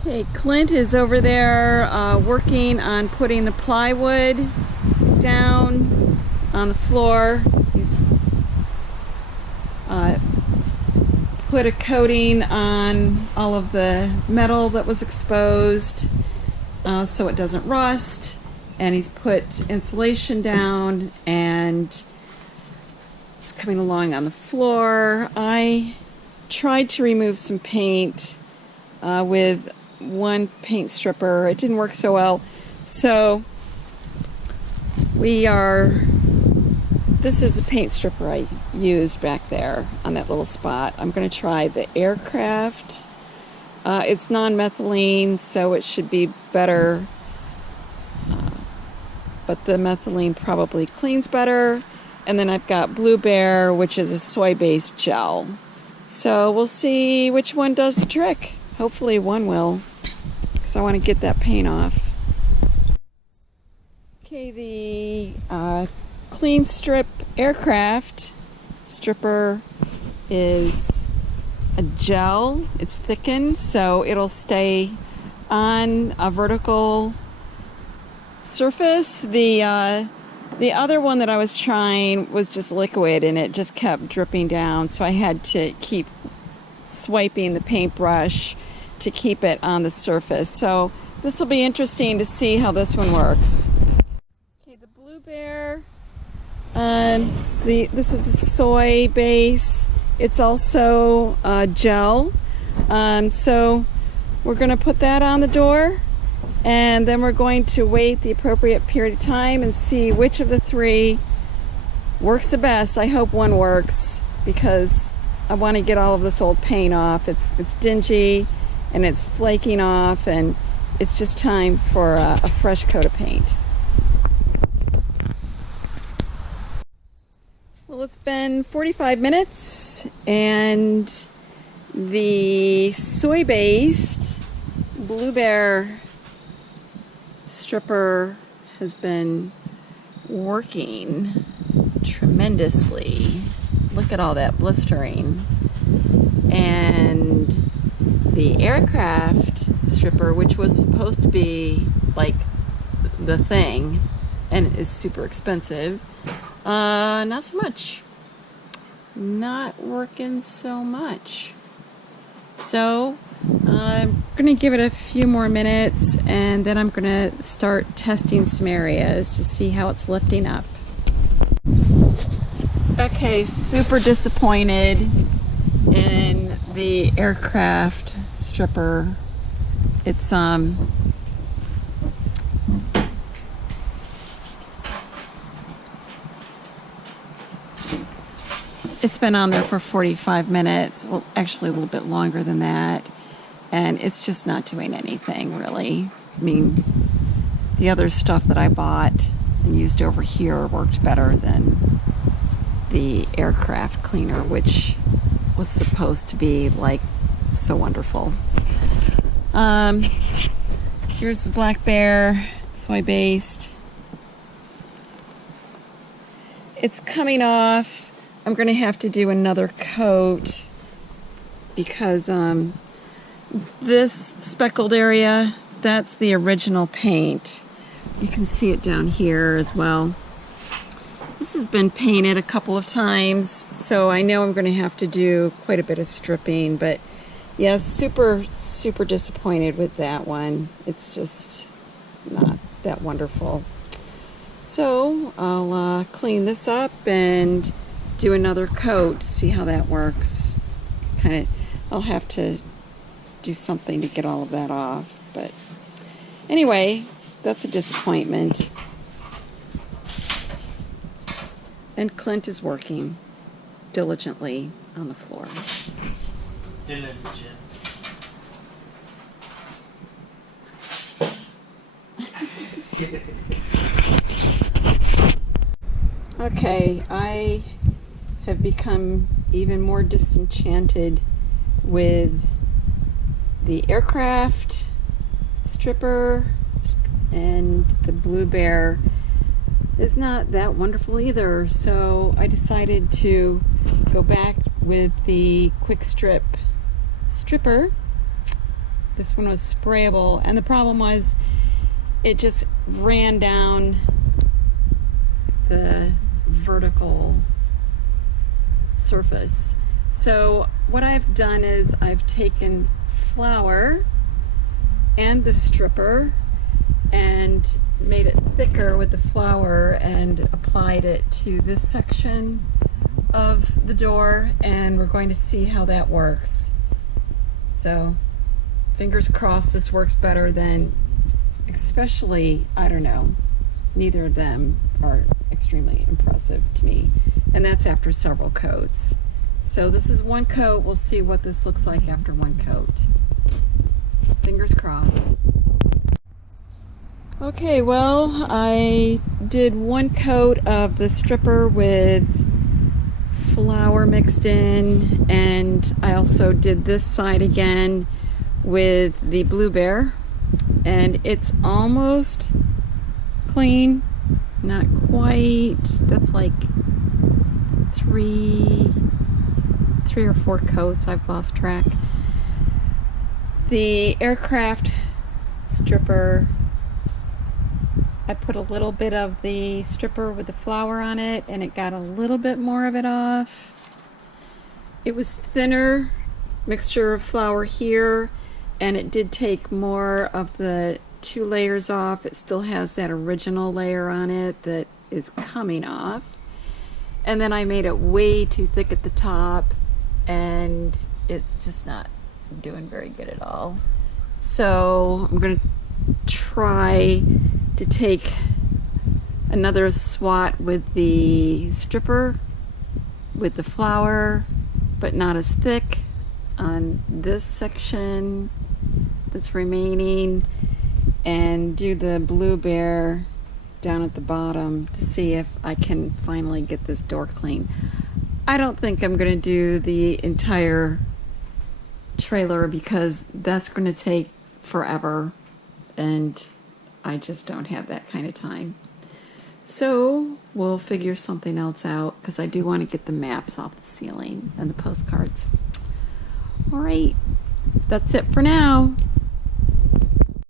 Okay, Clint is over there working on putting the plywood down on the floor. He's put a coating on all of the metal that was exposed so it doesn't rust, and he's put insulation down, and it's coming along on the floor. I tried to remove some paint with one paint stripper. It didn't work so well, so this is a paint stripper I used back there on that little spot. I'm going to try the Aircraft. It's non-methylene, so it should be better, but the methylene probably cleans better. And then I've got Blue Bear, which is a soy-based gel. So we'll see which one does the trick. Hopefully one will, because I want to get that paint off. Okay, the Clean Strip Aircraft stripper is a gel. It's thickened, so it'll stay on a vertical surface. The other one that I was trying was just liquid, and it just kept dripping down, so I had to keep swiping the paintbrush to keep it on the surface. So this will be interesting to see how this one works. Okay, the Blue Bear, this is a soy base. It's also gel. So we're going to put that on the door, and then we're going to wait the appropriate period of time and see which of the three works the best. I hope one works, because I want to get all of this old paint off. It's dingy and it's flaking off, and it's just time for a fresh coat of paint. Well, it's been 45 minutes, and the soy-based Blue Bear stripper has been working tremendously. Look at all that blistering. And the Aircraft stripper, which was supposed to be like the thing and is super expensive, not so much. Not working so much. So I'm going to give it a few more minutes, and then I'm going to start testing some areas to see how it's lifting up. Okay, super disappointed in the Aircraft stripper. It's it's been on there for 45 minutes. Well, actually a little bit longer than that. And it's just not doing anything, really. I mean, the other stuff that I bought and used over here worked better than the Aircraft cleaner, which was supposed to be like so wonderful. Here's the Black Bear, soy-based. It's coming off. I'm going to have to do another coat, because this speckled area, that's the original paint. You can see it down here as well. This has been painted a couple of times, so I know I'm going to have to do quite a bit of stripping, but yeah, super disappointed with that one. It's just not that wonderful. So I'll clean this up and do another coat to see how that works. I'll have to do something to get all of that off, but anyway, that's a disappointment. And Clint is working diligently on the floor. Diligent. Okay, I have become even more disenchanted with the Aircraft stripper, and the Blue Bear is not that wonderful either. So I decided to go back with the Quick Strip stripper, This one was sprayable, and the problem was it just ran down the vertical surface. So what I've done is I've taken flour and the stripper and made it thicker with the flour and applied it to this section of the door, and we're going to see how that works. So fingers crossed this works better than, especially, I don't know, neither of them are extremely impressive to me, and that's after several coats. So this is one coat. We'll see what this looks like after one coat. Fingers crossed. Okay, well, I did one coat of the stripper with flour mixed in, and I also did this side again with the Blue Bear, and it's almost clean, not quite. That's like three or four coats. I've lost track. The aircraft stripper, I put a little bit of the stripper with the flour on it, and it got a little bit more of it off. It was thinner mixture of flour here, and it did take more of the 2 layers off. It still has that original layer on it that is coming off. And then I made it way too thick at the top, and it's just not doing very good at all. So I'm going to try to take another swat with the stripper with the flour, but not as thick on this section that's remaining, and do the Blue Bear down at the bottom to see if I can finally get this door clean. I don't think I'm going to do the entire trailer because that's going to take forever, and I just don't have that kind of time. So we'll figure something else out, because I do want to get the maps off the ceiling and the postcards. All right, that's it for now.